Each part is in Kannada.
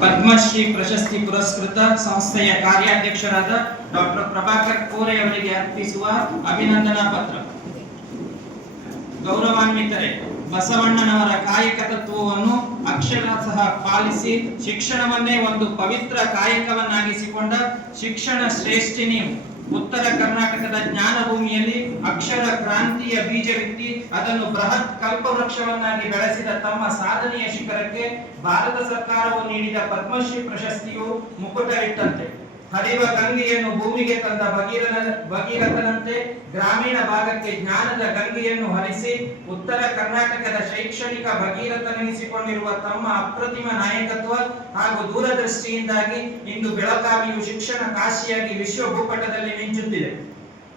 ಪದ್ಮಶ್ರೀ ಪ್ರಶಸ್ತಿ ಪುರಸ್ಕೃತ ಸಂಸ್ಥೆಯ ಕಾರ್ಯಾಧ್ಯಕ್ಷರಾದ ಡಾಕ್ಟರ್ ಪ್ರಭಾಕರ್ ಕೋರೆ ಅವರಿಗೆ ಅರ್ಪಿಸುವ ಅಭಿನಂದನಾ ಪತ್ರ. ಗೌರವಾನ್ವಿತರೆ, ಬಸವಣ್ಣನವರ ಕಾಯಕ ತತ್ವವನ್ನು ಅಕ್ಷರ ಸಹ ಪಾಲಿಸಿ ಶಿಕ್ಷಣವನ್ನೇ ಒಂದು ಪವಿತ್ರ ಕಾಯಕವನ್ನಾಗಿಸಿಕೊಂಡ ಶಿಕ್ಷಣ ಶ್ರೇಷ್ಠಿನಿ ಉತ್ತರ ಕರ್ನಾಟಕದ ಜ್ಞಾನ ಭೂಮಿಯಲ್ಲಿ ಅಕ್ಷರ ಕ್ರಾಂತಿಯ ಬೀಜವಿತ್ತಿ ಅದನ್ನು ಬೃಹತ್ ಕಲ್ಪವೃಕ್ಷವನ್ನಾಗಿ ಬೆಳೆಸಿದ ತಮ್ಮ ಸಾಧನೆಯ ಶಿಖರಕ್ಕೆ ಭಾರತ ಸರ್ಕಾರವು ನೀಡಿದ ಪದ್ಮಶ್ರೀ ಪ್ರಶಸ್ತಿಯು ಮುಕುಟವಿಟ್ಟಂತೆ. ಹರಿವ ಗಂಗೆಯನ್ನು ಭೂಮಿಗೆ ತಂದ ಭಗೀರಥ ಭಗೀರಥನಂತೆ ಗ್ರಾಮೀಣ ಭಾಗಕ್ಕೆ ಜ್ಞಾನದ ಗಂಗೆಯನ್ನು ಹರಿಸಿ ಉತ್ತರ ಕರ್ನಾಟಕದ ಶೈಕ್ಷಣಿಕ ಭಗೀರಥನೆನಿಸಿಕೊಂಡಿರುವ ತಮ್ಮ ಅಪ್ರತಿಮ ನಾಯಕತ್ವ ಹಾಗೂ ದೂರದೃಷ್ಟಿಯಿಂದಾಗಿ ಇಂದು ಬೆಳಗಾವಿಯು ಶಿಕ್ಷಣ ಕಾಶಿಯಾಗಿ ವಿಶ್ವ ಭೂಪಟದಲ್ಲಿ ಮಿಂಚುತ್ತಿದೆ.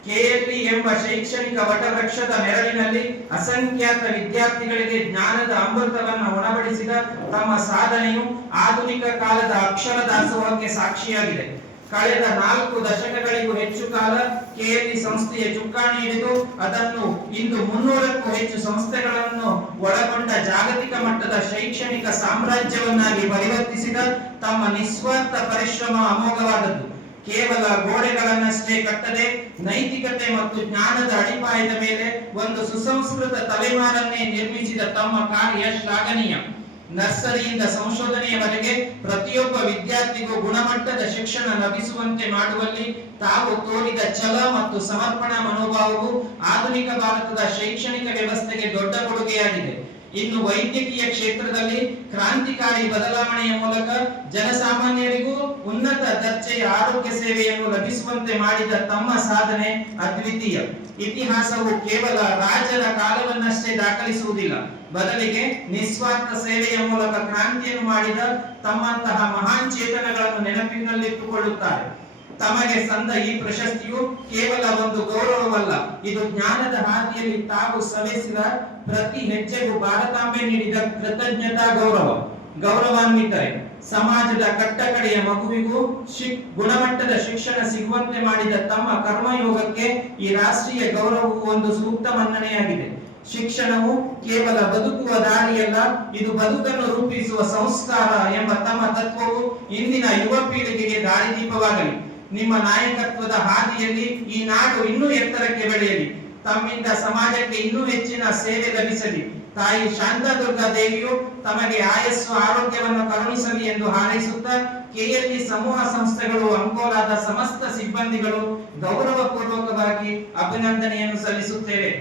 ಕೆಎಲ್ಇ ಎಂಬ ಶೈಕ್ಷಣಿಕ ವಟವೃಕ್ಷದ ನೆರಳಿನಲ್ಲಿ ಅಸಂಖ್ಯಾತ ವಿದ್ಯಾರ್ಥಿಗಳಿಗೆ ಜ್ಞಾನದ ಅಮೃತವನ್ನು ಉಣಬಡಿಸಿದ ತಮ್ಮ ಸಾಧನೆಯು ಆಧುನಿಕ ಕಾಲದ ಅಕ್ಷರ ದಾಸೋಹಕ್ಕೆ ಸಾಕ್ಷಿಯಾಗಿದೆ. ಕಳೆದ ನಾಲ್ಕು ದಶಕಗಳಿಗೂ ಹೆಚ್ಚು ಕಾಲ ಕೆಎಪಿ ಸಂಸ್ಥೆಯ ಚುಕ್ಕಾಣಿ ಹಿಡಿದು ಅದನ್ನು ಇಂದು ಮುನ್ನೂರಕ್ಕೂ ಹೆಚ್ಚು ಸಂಸ್ಥೆಗಳನ್ನು ಒಳಗೊಂಡ ಜಾಗತಿಕ ಮಟ್ಟದ ಶೈಕ್ಷಣಿಕ ಸಾಮ್ರಾಜ್ಯವನ್ನಾಗಿ ಪರಿವರ್ತಿಸಿದ ತಮ್ಮ ನಿಸ್ವಾರ್ಥ ಪರಿಶ್ರಮ ಅಮೋಘವಾದದ್ದು. ಕೇವಲ ಗೋಡೆಗಳನ್ನಷ್ಟೇ ಕಟ್ಟದೆ ನೈತಿಕತೆ ಮತ್ತು ಜ್ಞಾನದ ಅಡಿಪಾಯದ ಮೇಲೆ ಒಂದು ಸುಸಂಸ್ಕೃತ ತಲೆಮಾರನ್ನೇ ನಿರ್ಮಿಸಿದ ತಮ್ಮ ಕಾರ್ಯ ಶ್ಲಾಘನೀಯ. ನರ್ಸರಿಯಿಂದ ಸಂಶೋಧನೆಯವರೆಗೆ ಪ್ರತಿಯೊಬ್ಬ ವಿದ್ಯಾರ್ಥಿಗೂ ಗುಣಮಟ್ಟದ ಶಿಕ್ಷಣ ಲಭಿಸುವಂತೆ ಮಾಡುವಲ್ಲಿ ತಾವು ತೋರಿದ ಛಲ ಮತ್ತು ಸಮರ್ಪಣಾ ಮನೋಭಾವವು ಆಧುನಿಕ ಭಾರತದ ಶೈಕ್ಷಣಿಕ ವ್ಯವಸ್ಥೆಗೆ ದೊಡ್ಡ ಕೊಡುಗೆಯಾಗಿದೆ. ಇನ್ನು ವೈದ್ಯಕೀಯ ಕ್ಷೇತ್ರದಲ್ಲಿ ಕ್ರಾಂತಿಕಾರಿ ಬದಲಾವಣೆಯ ಮೂಲಕ ಜನಸಾಮಾನ್ಯರಿಗೂ ಉನ್ನತ ದರ್ಜೆಯ ಆರೋಗ್ಯ ಸೇವೆಯನ್ನು ಲಭಿಸುವಂತೆ ಮಾಡಿದ ತಮ್ಮ ಸಾಧನೆ ಅದ್ವಿತೀಯ. ಇತಿಹಾಸವು ಕೇವಲ ರಾಜರ ಕಾಲವನ್ನಷ್ಟೇ ದಾಖಲಿಸುವುದಿಲ್ಲ. ಬದಲಿಗೆ ನಿಸ್ವಾರ್ಥ ಸೇವೆಯ ಮೂಲಕ ಕ್ರಾಂತಿಯನ್ನು ಮಾಡಿದ ತಮ್ಮಂತಹ ಮಹಾನ್ ಚೇತನಗಳನ್ನು ನೆನಪಿನಲ್ಲಿಟ್ಟುಕೊಳ್ಳುತ್ತಾರೆ. ತಮಗೆ ಸಂದ ಈ ಪ್ರಶಸ್ತಿಯು ಕೇವಲ ಒಂದು ಗೌರವವಲ್ಲ, ಇದು ಜ್ಞಾನದ ಹಾದಿಯಲ್ಲಿ ತಾವು ಸವೆಸಿದ ಪ್ರತಿ ಹೆಜ್ಜೆಗೂ ಭಾರತಾಂಬೆ ನೀಡಿದ ಕೃತಜ್ಞತಾ ಗೌರವ. ಗೌರವಾನ್ವಿತರೆ, ಸಮಾಜದ ಕಟ್ಟಕಡೆಯ ಮಗುವಿಗೂ ಗುಣಮಟ್ಟದ ಶಿಕ್ಷಣ ಸಿಗುವಂತೆ ಮಾಡಿದ ತಮ್ಮ ಕರ್ಮಯೋಗಕ್ಕೆ ಈ ರಾಷ್ಟ್ರೀಯ ಗೌರವವು ಒಂದು ಸೂಕ್ತ ಮನ್ನಣೆಯಾಗಿದೆ. ಶಿಕ್ಷಣವು ಕೇವಲ ಬದುಕುವ ದಾರಿಯಲ್ಲ, ಇದು ಬದುಕನ್ನು ರೂಪಿಸುವ ಸಂಸ್ಕಾರ ಎಂಬ ತಮ್ಮ ತತ್ವವು ಇಂದಿನ ಯುವ ಪೀಳಿಗೆಗೆ ದಾರಿದೀಪವಾಗಲಿ. ನಿಮ್ಮ ನಾಯಕತ್ವದ ಹಾದಿಯಲ್ಲಿ ಈ ನಾಡು ಇನ್ನೂ ಎತ್ತರಕ್ಕೆ ಬೆಳೆಯಲಿ. ತಮ್ಮಿಂದ ಸಮಾಜಕ್ಕೆ ಇನ್ನೂ ಹೆಚ್ಚಿನ ಸೇವೆ ಲಭಿಸಲಿ. ತಾಯಿ ಶಾಂತದುರ್ಗ ದೇವಿಯು ತಮಗೆ ಆಯಸ್ಸು ಆರೋಗ್ಯವನ್ನು ಕರುಣಿಸಲಿ ಎಂದು ಹಾರೈಸುತ್ತಾ ಕೆಎಲ್ಇ ಸಮೂಹ ಸಂಸ್ಥೆಗಳು, ಅಂಕೋಲಾದ ಸಮಸ್ತ ಸಿಬ್ಬಂದಿಗಳು ಗೌರವಪೂರ್ವಕವಾಗಿ ಅಭಿನಂದನೆಯನ್ನು ಸಲ್ಲಿಸುತ್ತೇವೆ.